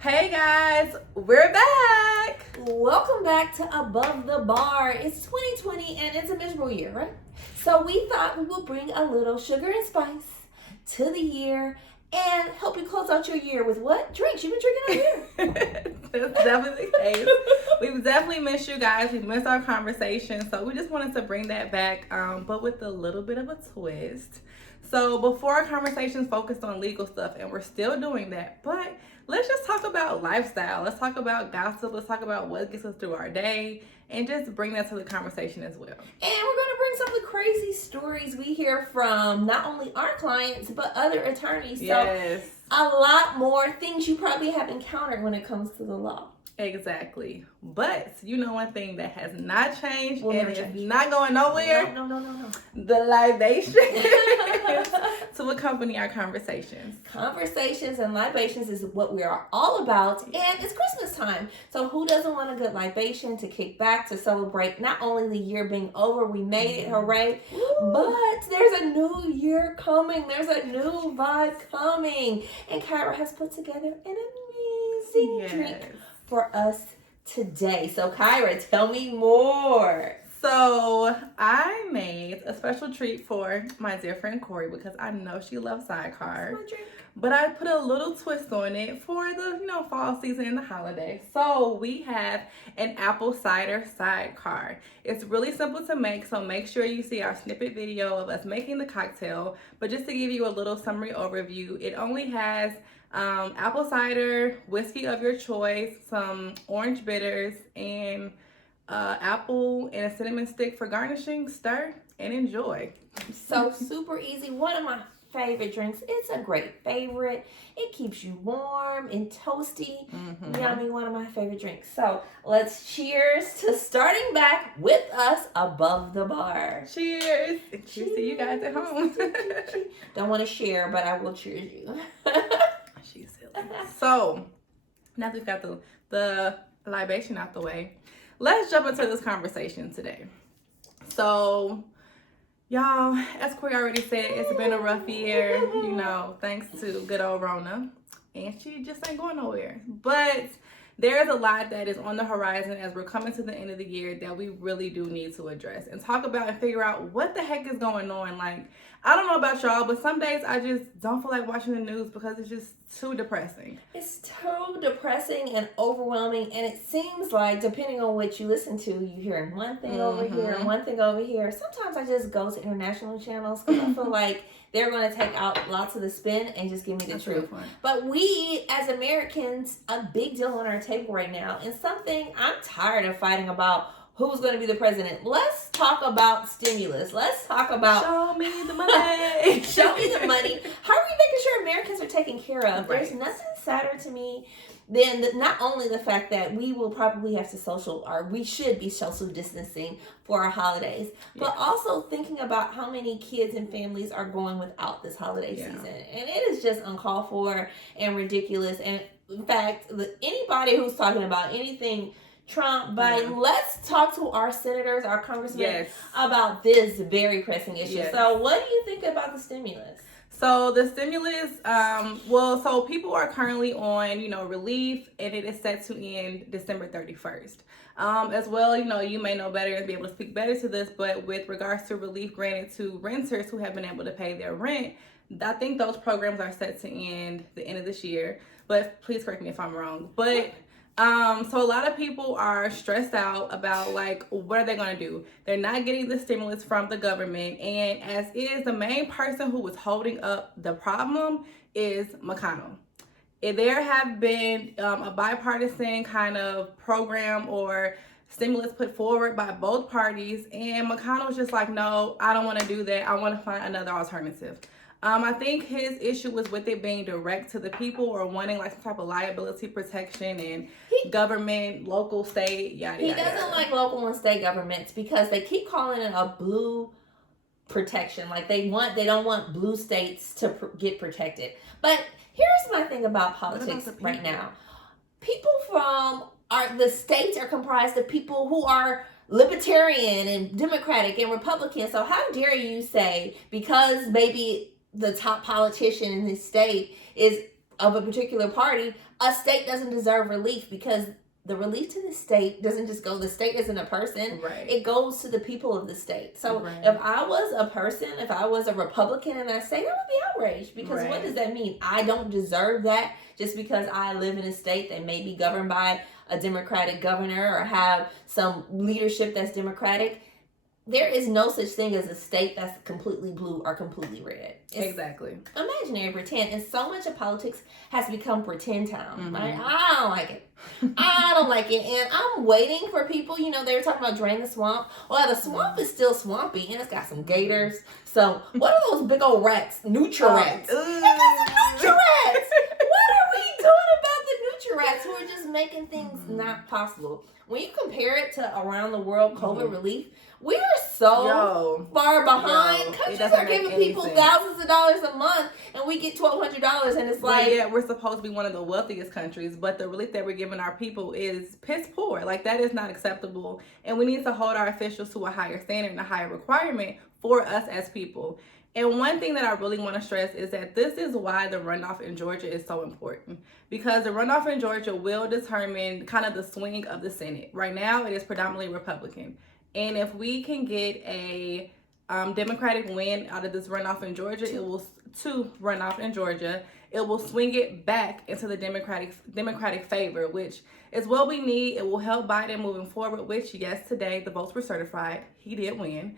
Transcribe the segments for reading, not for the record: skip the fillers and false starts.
Hey guys, we're back. Welcome back to Above the Bar. It's 2020 and it's a miserable year, right? So we thought we would bring a little sugar and spice to the year and help you close out your year with what? Drinks. You've been drinking all year. That's definitely the case. We've definitely missed you guys. We missed our conversation. So we just wanted to bring that back, but with a little bit of a twist. So before our conversations focused on legal stuff, and we're still doing that, but let's just talk about lifestyle. Let's talk about gossip. Let's talk about what gets us through our day and just bring that to the conversation as well. And we're going to bring some of the crazy stories we hear from not only our clients, but other attorneys. Yes. So a lot more things you probably have encountered when it comes to the law. Exactly. But you know one thing that has not changed Will and never is change. not going nowhere? No. The libation to accompany our conversations. Conversations and libations is what we are all about, and it's Christmas time. So who doesn't want a good libation to kick back, to celebrate not only the year being over, we made it, hooray, but there's a new year coming. There's a new vibe coming. And Kyra has put together an amazing drink for us today. So Kyra, tell me more. So I made a special treat for my dear friend Corey because I know she loves Sidecar. My drink. But I put a little twist on it for the, fall season and the holidays. So we have an Apple Cider Sidecar. It's really simple to make, so make sure you see our snippet video of us making the cocktail. But just to give you a little summary overview, it only has apple cider, whiskey of your choice, some orange bitters, and apple and a cinnamon stick for garnishing. Stir and enjoy. So super easy. One of my favorite drinks. It's a great favorite. It keeps you warm and toasty. Yummy. One of my favorite drinks. So let's cheers to starting back with us above the bar. Cheers. Cheers to you guys at home. Don't want to share, but I will cheers you. She's silly. So now that we've got the libation out the way, let's jump into this conversation today. So, y'all, as Corey already said, it's been a rough year, thanks to good old Rona. And she just ain't going nowhere. But there's a lot that is on the horizon as we're coming to the end of the year that we really do need to address and talk about and figure out what the heck is going on. Like, I don't know about y'all, but some days I just don't feel like watching the news because it's just too depressing. It's too depressing and overwhelming, and it seems like, depending on what you listen to, you're hearing one thing over here and one thing over here. Sometimes I just go to international channels because I feel like they're going to take out lots of the spin and just give me the truth. But we, as Americans, a big deal on our table right now, and something I'm tired of fighting about who's going to be the president. Let's talk about stimulus. Let's talk about... Show me the money. Show me the money. How are we making sure Americans are taken care of? Right. There's nothing sadder to me than not only the fact that we will probably have to we should be social distancing for our holidays, but also thinking about how many kids and families are going without this holiday season. And it is just uncalled for and ridiculous. And in fact, anybody who's talking about anything Trump, Biden, let's talk to our senators, our congressmen about this very pressing issue. So what do you think about the stimulus? So the stimulus, so people are currently on, relief, and it is set to end December 31st. As well, you may know better and be able to speak better to this, but with regards to relief granted to renters who have been able to pay their rent, I think those programs are set to end the end of this year. But please correct me if I'm wrong. But so a lot of people are stressed out about, like, what are they going to do? They're not getting the stimulus from the government. And as is, the main person who was holding up the problem is McConnell. There have been a bipartisan kind of program or stimulus put forward by both parties. And McConnell's just like, no, I don't want to do that. I want to find another alternative. I think his issue was with it being direct to the people or wanting like some type of liability protection and government, local, state, yada, yada. He doesn't like local and state governments because they keep calling it a blue protection. Like they don't want blue states to get protected. But here's my thing about politics right now. People from the states are comprised of people who are libertarian and Democratic and Republican. So how dare you say because maybe the top politician in this state is of a particular party, a state doesn't deserve relief because the relief to the state doesn't just go, the state isn't a person. Right. It goes to the people of the state. So Right. if I was a person, if I was a Republican in that state, I would be outraged because what does that mean? I don't deserve that just because I live in a state that may be governed by a Democratic governor or have some leadership that's Democratic. There is no such thing as a state that's completely blue or completely red. It's exactly. Imaginary pretend. And so much of politics has become pretend town. Right? I don't like it. I don't like it. And I'm waiting for people, you know, they were talking about drain the swamp. Well, the swamp is still swampy and it's got some gators. So what are those big old rats? Nutri-rats. It got some Nutri-rats. What are we doing about the Nutri-rats who are just making things not possible? When you compare it to around the world COVID relief, we are so far behind. Countries are giving people thousands of dollars a month, and we get $1,200, and it's like, yeah, we're supposed to be one of the wealthiest countries, but the relief that we're giving our people is piss poor. Like, that is not acceptable, and we need to hold our officials to a higher standard and a higher requirement for us as people. And one thing that I really want to stress is that this is why the runoff in Georgia is so important, because the runoff in Georgia will determine kind of the swing of the Senate. Right now, it is predominantly Republican. And if we can get a Democratic win out of this runoff in Georgia, it will swing it back into the Democratic favor, which is what we need. It will help Biden moving forward, which, yes, today the votes were certified. He did win.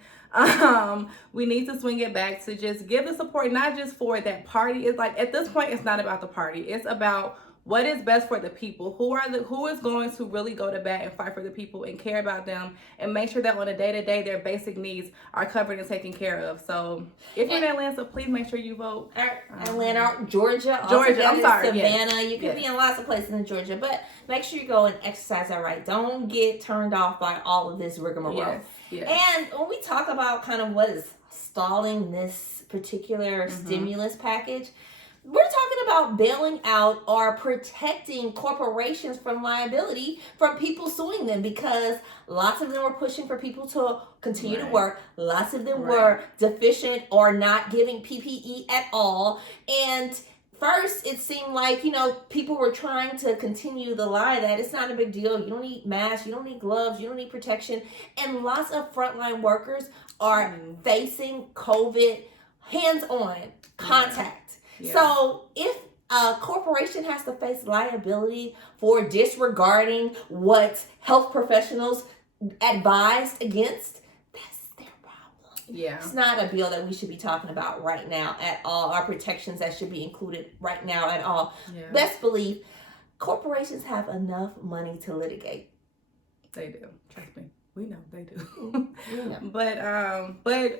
We need to swing it back to just give the support, not just for that party. It's like, at this point, it's not about the party. It's about what is best for the people. Who is going to really go to bat and fight for the people and care about them and make sure that on a day-to-day their basic needs are covered and taken care of. So if you're in Atlanta, please make sure you vote. Atlanta, Georgia, I'm sorry, Savannah. You can be in lots of places in Georgia, but make sure you go and exercise that right. Don't get turned off by all of this rigmarole. Yes. And when we talk about kind of what is stalling this particular stimulus package, we're talking about bailing out or protecting corporations from liability from people suing them, because lots of them were pushing for people to continue to work. Lots of them were deficient or not giving PPE at all. And first, it seemed like, you know, people were trying to continue the lie that it's not a big deal. You don't need masks. You don't need gloves. You don't need protection. And lots of frontline workers are facing COVID hands-on contact. Yeah. So if a corporation has to face liability for disregarding what health professionals advised against, that's their problem. Yeah. It's not a bill that we should be talking about right now at all. Our protections that should be included right now at all. Yeah. Best believe corporations have enough money to litigate. They do. Trust me. We know they do. But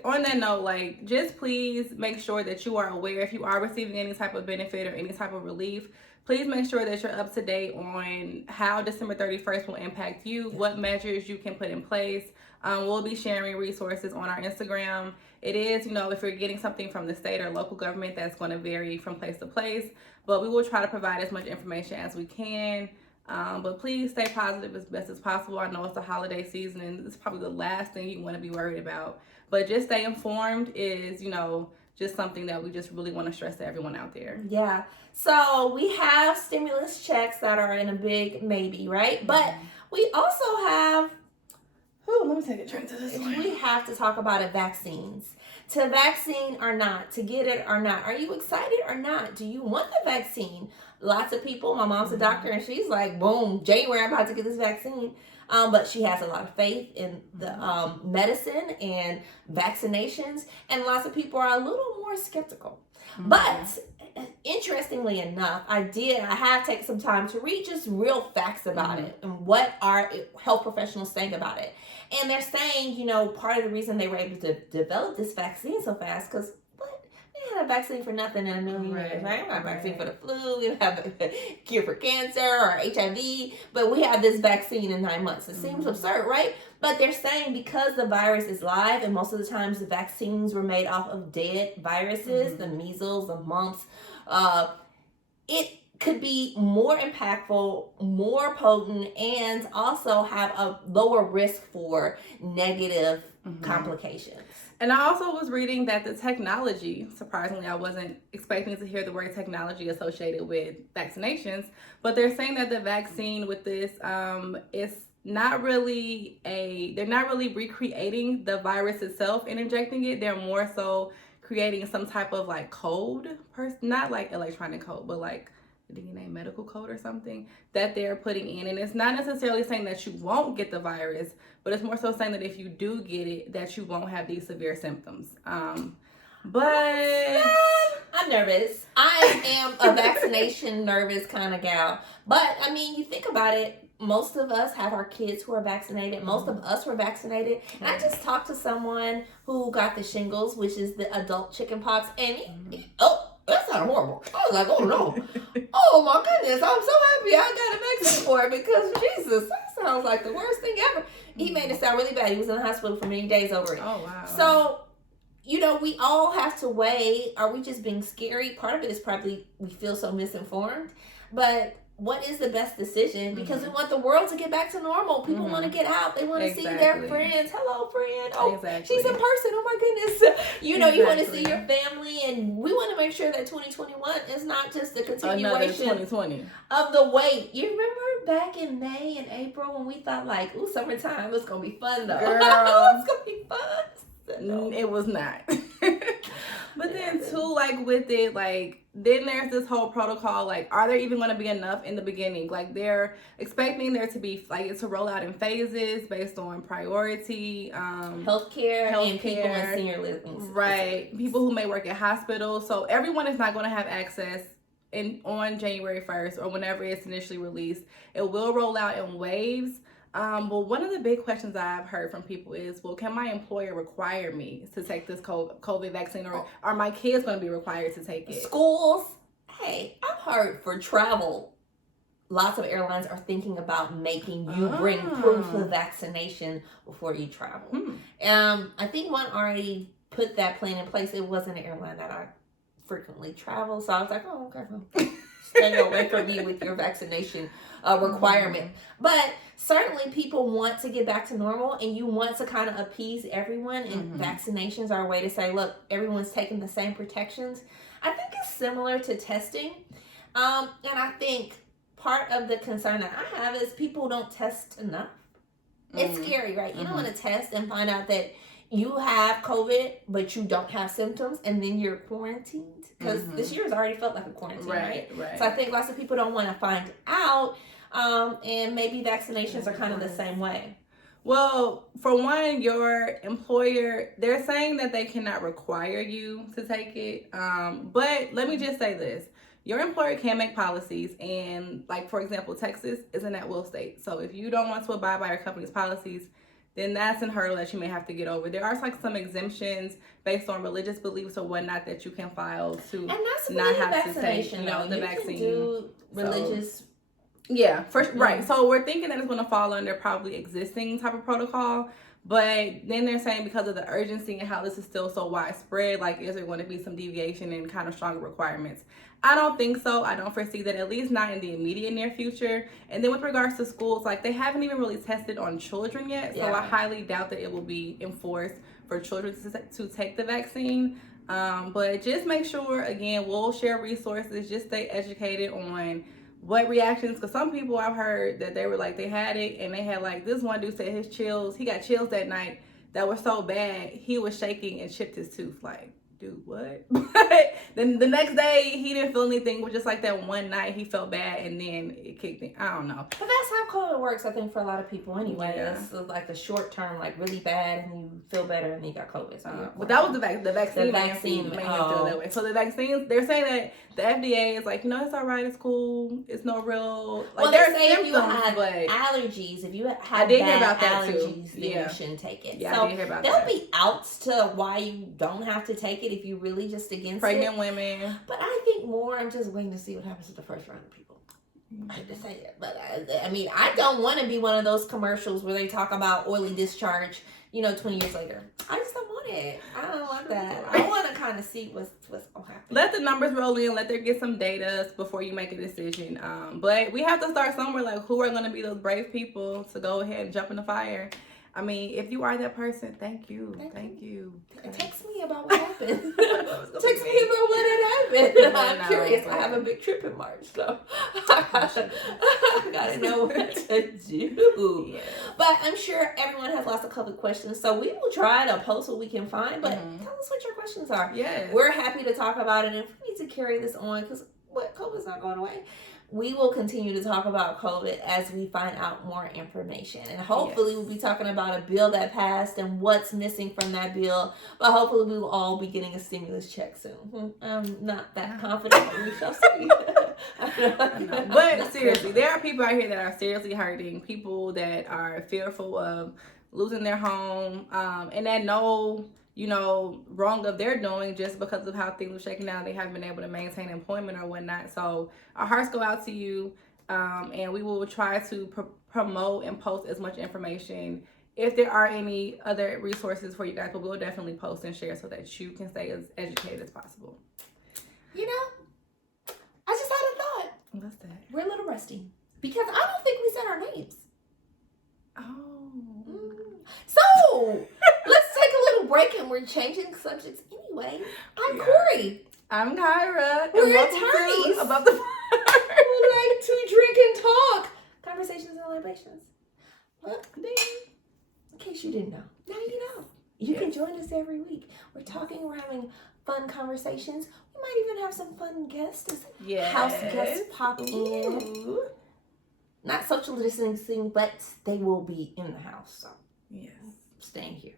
on that note, like, just please make sure that you are aware if you are receiving any type of benefit or any type of relief. Please make sure that you're up to date on how December 31st will impact you, what measures you can put in place. We'll be sharing resources on our Instagram. It is, you know, if you're getting something from the state or local government, that's going to vary from place to place. But we will try to provide as much information as we can. But please stay positive as best as possible. I know it's the holiday season and it's probably the last thing you want to be worried about. But just stay informed is, you know, just something that we just really want to stress to everyone out there. Yeah. So we have stimulus checks that are in a big maybe, right? But we also have, let me take a drink to this one. We have to talk about it, vaccines. To vaccine or not, to get it or not. Are you excited or not? Do you want the vaccine? Lots of people, my mom's a doctor, and she's like, boom, January, I'm about to get this vaccine. But she has a lot of faith in the medicine and vaccinations, and lots of people are a little more skeptical. But interestingly enough, I have taken some time to read just real facts about it and what our health professionals saying about it. And they're saying, you know, part of the reason they were able to develop this vaccine so fast, because we had a vaccine for nothing in a million years, right? We have a vaccine for the flu, we have a cure for cancer or HIV, but we have this vaccine in 9 months. It seems absurd, right? But they're saying because the virus is live, and most of the times the vaccines were made off of dead viruses, the measles, the mumps, it could be more impactful, more potent, and also have a lower risk for negative complications. And I also was reading that the technology, surprisingly, I wasn't expecting to hear the word technology associated with vaccinations, but they're saying that the vaccine with this is not really they're not really recreating the virus itself and injecting it. They're more so creating some type of like code, not like electronic code, but like DNA medical code or something that they're putting in. And it's not necessarily saying that you won't get the virus, but it's more so saying that if you do get it, that you won't have these severe symptoms. But I'm nervous. I am a vaccination nervous kind of gal. But I mean, you think about it, most of us have our kids who are vaccinated. Most of us were vaccinated. And I just talked to someone who got the shingles, which is the adult chickenpox, and that sounded horrible. I was like, oh no. Oh my goodness, I'm so happy I got a vaccine for it, because Jesus, that sounds like the worst thing ever. He made it sound really bad. He was in the hospital for many days over it. Oh wow. So, we all have to weigh, are we just being scary? Part of it is probably we feel so misinformed, but what is the best decision? Because we want the world to get back to normal. People want to get out. They want to see their friends. Hello, friend. Oh, she's in person. Oh my goodness. You want to see your family, and we want to make sure that 2021 is not just a continuation 2020 of the wait. You remember back in May and April when we thought like, ooh, summertime was gonna be fun though. Girl, it's gonna be fun. No. It was not. But then too, like with it, like then there's this whole protocol, like are there even going to be enough in the beginning? Like they're expecting there to be like to roll out in phases based on priority, healthcare and people in senior living, right? People who may work at hospitals. So everyone is not going to have access on January 1st or whenever it's initially released. It will roll out in waves. Well, one of the big questions I've heard from people is, well, can my employer require me to take this COVID vaccine, or are my kids going to be required to take it? Schools, hey, I've heard for travel, lots of airlines are thinking about making you bring proof of vaccination before you travel. I think one already put that plan in place. It wasn't an airline that I frequently travel, so I was like, oh, okay, well, stay away from me with your vaccination requirement. But certainly people want to get back to normal, and you want to kind of appease everyone, and vaccinations are a way to say, look, everyone's taking the same protections. I think it's similar to testing. And I think part of the concern that I have is people don't test enough. It's scary, right? You don't want to test and find out that you have COVID, but you don't have symptoms, and then you're quarantined. Because this year has already felt like a quarantine, right? So I think lots of people don't want to find out, and maybe vaccinations are kind of the same way. Well, for one, your employer, they're saying that they cannot require you to take it. But let me just say this. Your employer can make policies, and like, for example, Texas is an at-will state. So if you don't want to abide by your company's policies, then that's a hurdle that you may have to get over. There are like some exemptions based on religious beliefs or whatnot that you can file to and that's not have to take, the vaccine. Can do religious. Yeah, right. So we're thinking that it's going to fall under probably existing type of protocol. But then they're saying because of the urgency and how this is still so widespread, like, is there going to be some deviation and kind of stronger requirements? I don't think so. I don't foresee that, at least not in the immediate near future. And then with regards to schools, like, they haven't even really tested on children yet. So I highly doubt that it will be enforced for children to take the vaccine. But just make sure, again, we'll share resources. Just stay educated on what reactions, because some people I've heard that they were like, they had it and they had like, this one dude said his chills, he got chills that night that were so bad he was shaking and chipped his tooth. Like, dude, what? But then the next day he didn't feel anything. It was just like that one night he felt bad and then it kicked in. I don't know. But that's how COVID works, I think, for a lot of people anyway. Yeah. It's like a short term, like really bad, and you feel better, and then you got COVID. So but that was the vaccine. The vaccine made him feel that way. So the vaccines, they're saying that the FDA is like, it's all right, it's cool, it's no real. Like, well, they say if you have allergies, if you have I did hear about allergies, that too. then you shouldn't take it. Yeah, so I did hear about there'll that. be outs to why you don't have to take it if you really just against pregnant it. women. But I think more, I'm just waiting to see what happens with the first round of people. I hate to say it, but I mean, I don't want to be one of those commercials where they talk about oily discharge, 20 years later. I just don't want it. I don't want that. I want to kind of see what's going to happen. Let the numbers roll in. Let them get some data before you make a decision. But we have to start somewhere. Like, who are going to be those brave people to go ahead and jump in the fire? I mean, if you are that person, thank you. Text me about what happened. Text me about what had happened. I'm curious. I have a big trip in March, so I gotta know what to do. Yeah. But I'm sure everyone has lots of COVID questions, so we will try to post what we can find. But tell us what your questions are. Yes. We're happy to talk about it, and if we need to carry this on, because COVID's not going away. We will continue to talk about COVID as we find out more information. And hopefully we'll be talking about a bill that passed and what's missing from that bill. But hopefully we will all be getting a stimulus check soon. I'm not that confident, but we shall see. I know. But seriously, there are people out here that are seriously hurting. People that are fearful of losing their home and that know, wrong of their doing just because of how things are shaking out. They haven't been able to maintain employment or whatnot. So our hearts go out to you, and we will try to promote and post as much information. If there are any other resources for you guys, but we'll definitely post and share so that you can stay as educated as possible. I just had a thought. What's that? We're a little rusty because I don't think we said our names. Oh. So let's take a little break, and we're changing subjects anyway. I'm Corey. I'm Kyra. We're attorneys. About the We like to drink and talk. Conversations and libations. Well, in case you didn't know, now you know. You can join us every week. We're talking, we're having fun conversations. We might even have some fun guests as house guests pop in. Not social distancing, but they will be in the house. So staying here.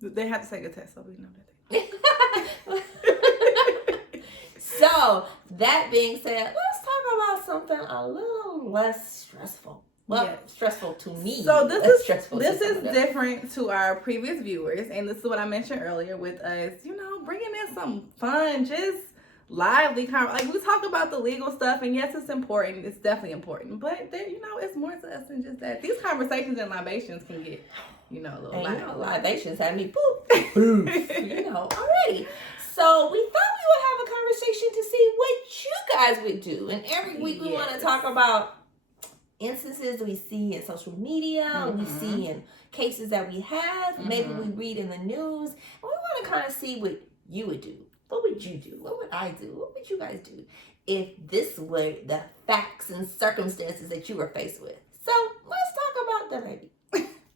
They have to take a test, so we know that. So that being said, let's talk about something a little less stressful. Well, stressful to me. So this is different to our previous viewers, and this is what I mentioned earlier with us. Bringing in some fun, just lively like we talk about the legal stuff, and yes, it's important. It's definitely important, but there, it's more to us than just that. These conversations and libations can get, a little libations had me poop. Already. So we thought we would have a conversation to see what you guys would do. And every week we want to talk about instances we see in social media, we see in cases that we have, maybe we read in the news. And we want to kind of see what you would do. What would you do? What would I do? What would you guys do if this were the facts and circumstances that you were faced with? So let's talk about the baby.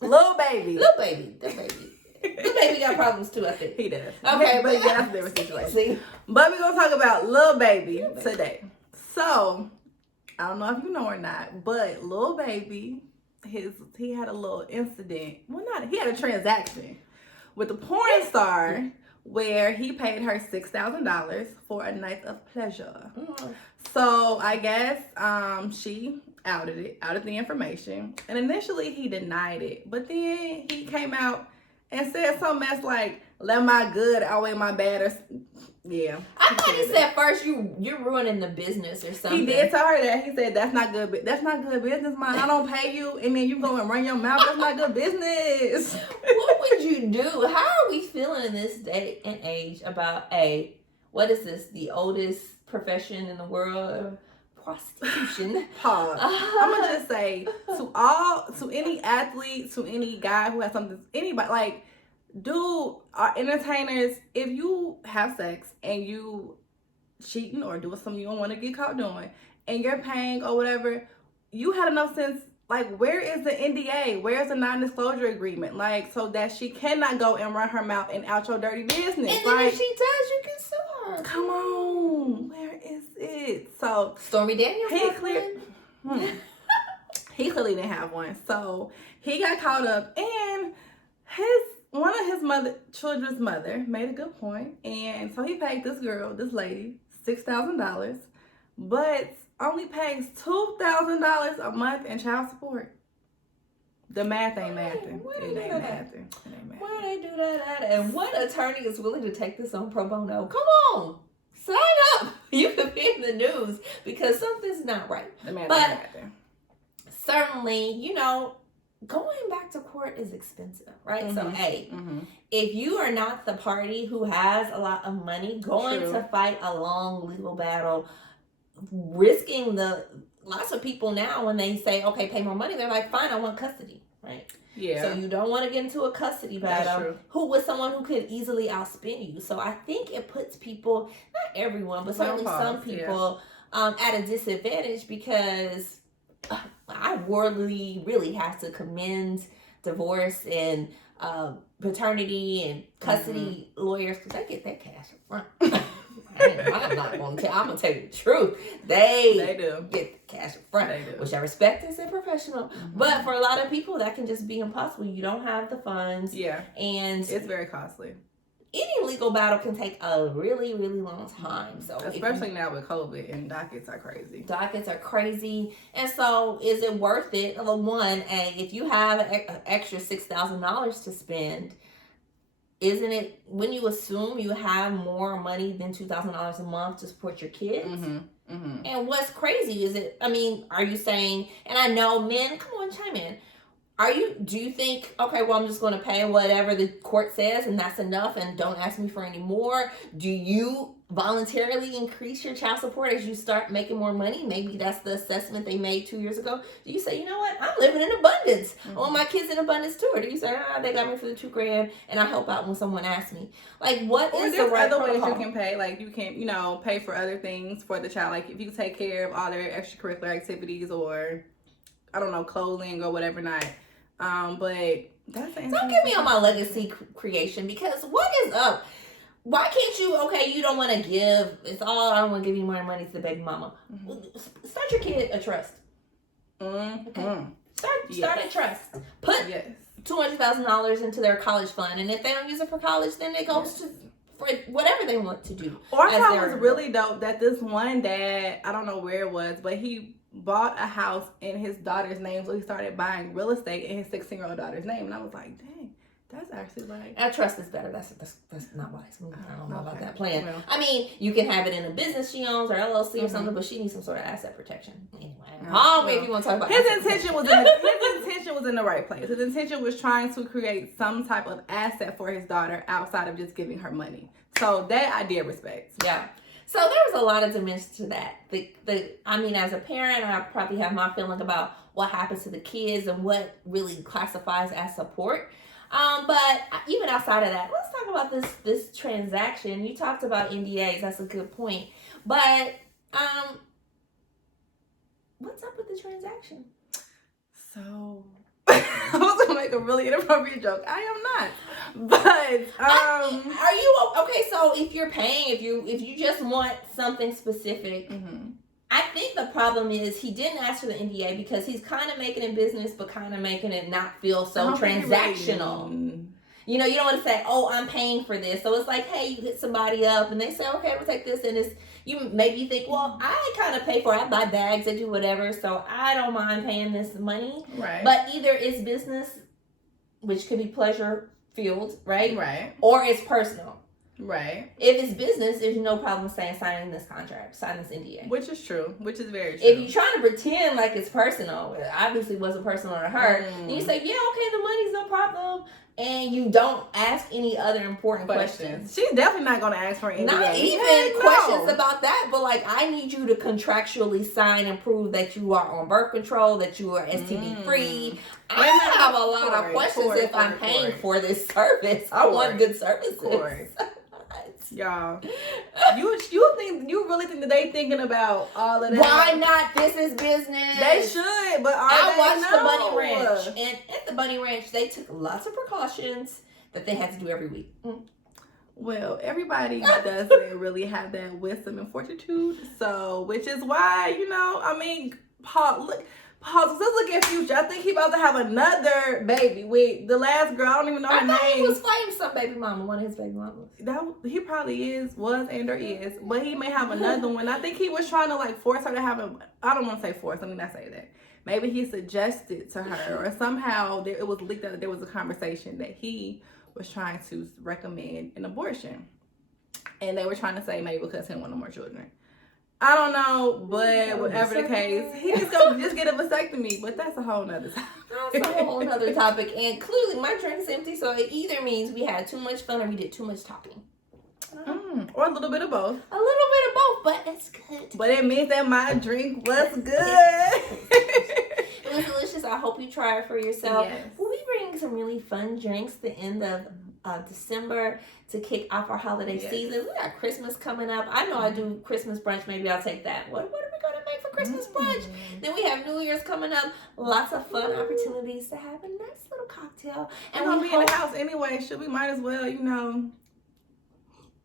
Lil Baby. The baby got problems too, I think. He does. Okay, but that's a different situation. But we're going to talk about Lil Baby today. So, I don't know if you know or not, but Lil Baby, he had a little incident. He had a transaction with a porn star where he paid her $6,000 for a night of pleasure. So, I guess she outed the information. And initially, he denied it. But then he came out and said something that's like, let my good outweigh my bad. I thought he said first you're ruining the business or something. He did tell her that. He said that's not good. That's not good business, man. I don't pay you, and then you go and run your mouth. That's not good business. What would you do? How are we feeling in this day and age about what is this? The oldest profession in the world. Prostitution. Pause. I'm gonna just say to any athlete, to any guy who has something, anybody our entertainers, if you have sex and you cheating or doing something you don't want to get caught doing, and you're paying or whatever, you had enough sense. Where is the NDA? Where's the non-disclosure agreement? So that she cannot go and run her mouth and out your dirty business. And then if she does, you can sue her. Come on, where is it? So Stormy Daniels. He clearly didn't have one. So he got caught up, and one of his children's mother made a good point, and so he paid this lady, $6,000, but only pays $2,000 a month in child support. The math ain't mathing. It ain't mathing. Why they do that? And what attorney is willing to take this on pro bono? Come on, sign up. You could be in the news because something's not right. The math but ain't mathing. Certainly, going back to court is expensive, right? So, if you are not the party who has a lot of money going to fight a long legal battle, risking lots of people now when they say, okay, pay more money, they're like, fine, I want custody. right? Yeah. So you don't want to get into a custody battle with someone who could easily outspend you. So I think it puts people, not everyone, but certainly some people, at a disadvantage, because I really have to commend divorce and paternity and custody lawyers, because they get that cash up front. I'm not going to tell. I'm going to tell you the truth. They do get the cash up front, which I respect as a professional. But for a lot of people, that can just be impossible. You don't have the funds. Yeah, and it's very costly. Any legal battle can take a really, really long time. So especially now with COVID, and dockets are crazy. And so is it worth it? Well, one, if you have an extra $6,000 to spend, isn't it, when you assume you have more money than $2,000 a month to support your kids? And what's crazy is are you saying, and I know men, come on, chime in. Do you think, okay, well, I'm just going to pay whatever the court says and that's enough and don't ask me for any more? Do you voluntarily increase your child support as you start making more money? Maybe that's the assessment they made 2 years ago. Do you say, you know what, I'm living in abundance. I want my kids in abundance too. Or do you say, they got me for the $2,000 and I help out when someone asks me? Like, what is the right protocol? Ways you can pay. Like, you can, pay for other things for the child. Like, if you take care of all their extracurricular activities, or, I don't know, clothing or whatever not. But that's don't get me on my legacy creation, because what is up? Why can't you, you don't want to give, I don't want to give you more money to the baby mama. Start your kid a trust. Okay. Start a trust. Put $200,000 into their college fund, and if they don't use it for college, then it goes to for whatever they want to do. Or I thought it was really dope that this one dad, I don't know where it was, but he bought a house in his daughter's name, so he started buying real estate in his 16-year-old daughter's name, and I was like, dang, that's actually like, that trust is better. That's not wise. I don't know about that plan. Well, you can have it in a business she owns or LLC or something, but she needs some sort of asset protection. Anyway, if you want to talk about his intention was in the right place. His intention was trying to create some type of asset for his daughter outside of just giving her money. So that I did respect. Yeah. So there was a lot of dimensions to that. As a parent, I probably have my feeling about what happens to the kids and what really classifies as support. But even outside of that, let's talk about this transaction. You talked about NDAs. That's a good point. But what's up with the transaction? So I was gonna make a really inappropriate joke. I am not. But are you okay? So if you're paying, if you just want something specific, I think the problem is he didn't ask for the NDA because he's kind of making it business, but kind of making it not feel so transactional. You don't want to say, "Oh, I'm paying for this." So it's like, hey, you hit somebody up, and they say, "Okay, we'll take this," and it's maybe think, "Well, I kind of pay for it. I buy bags, I do whatever, so I don't mind paying this money." Right. But either it's business, which could be pleasure filled, right? Right. Or it's personal. Right. If it's business, there's no problem signing this contract, signing this NDA. Which is true. Which is very true. If you're trying to pretend like it's personal, it obviously wasn't personal to her, and you say, yeah, okay, the money's no problem, and you don't ask any other important questions. She's definitely not going to ask for an NDA. Not even questions about that, but I need you to contractually sign and prove that you are on birth control, that you are STD free. I have a lot of questions if I'm paying for this service. I want good services. Of course. Y'all, you really think that they thinking about all of that? Why not? This is business. They should, but I watched the Bunny Ranch, and at the Bunny Ranch, they took lots of precautions that they had to do every week. Well, everybody doesn't really have that wisdom and fortitude, so which is why Paul. Let's look at Future. I think he about to have another baby with the last girl. I don't even know her name. He was fighting some baby mama, one of his baby mamas. He probably was and or is, but he may have another one. I think he was trying to force her to have I don't want to say force. Let me not say that. Maybe he suggested to her, or somehow it was leaked that there was a conversation that he was trying to recommend an abortion, and they were trying to say maybe because he didn't want no more children. I don't know, but whatever the case, he just go get a vasectomy. But that's a whole nother topic. That's a whole nother topic. And clearly my drink's empty, so it either means we had too much fun or we did too much talking. Or a little bit of both. A little bit of both, but it's good. But it means that my drink was good. It was delicious. I hope you try it for yourself. Yes. We'll be bringing some really fun drinks the end of December to kick off our holiday season. We got Christmas coming up. I know I do Christmas brunch. Maybe I'll take that. What are we going to make for Christmas brunch? Then we have New Year's coming up. Lots of fun opportunities to have a nice little cocktail. And we'll be in the house anyway. We might as well,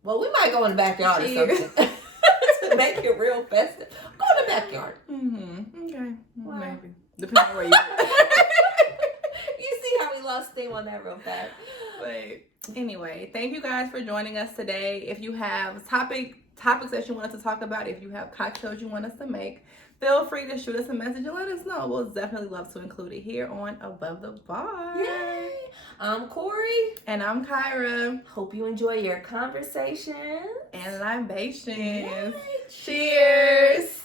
Well, we might go in the backyard or something to make it real festive. Go in the backyard. Okay. Wow. Maybe. Depending on where you You see how we lost steam on that real fast. But anyway, thank you guys for joining us today. If you have topics that you want us to talk about, if you have cocktails you want us to make, feel free to shoot us a message and let us know. We'll definitely love to include it here on Above the Bar. Yay! I'm Corey. And I'm Kyra. Hope you enjoy your conversations And libations. Yay. Cheers.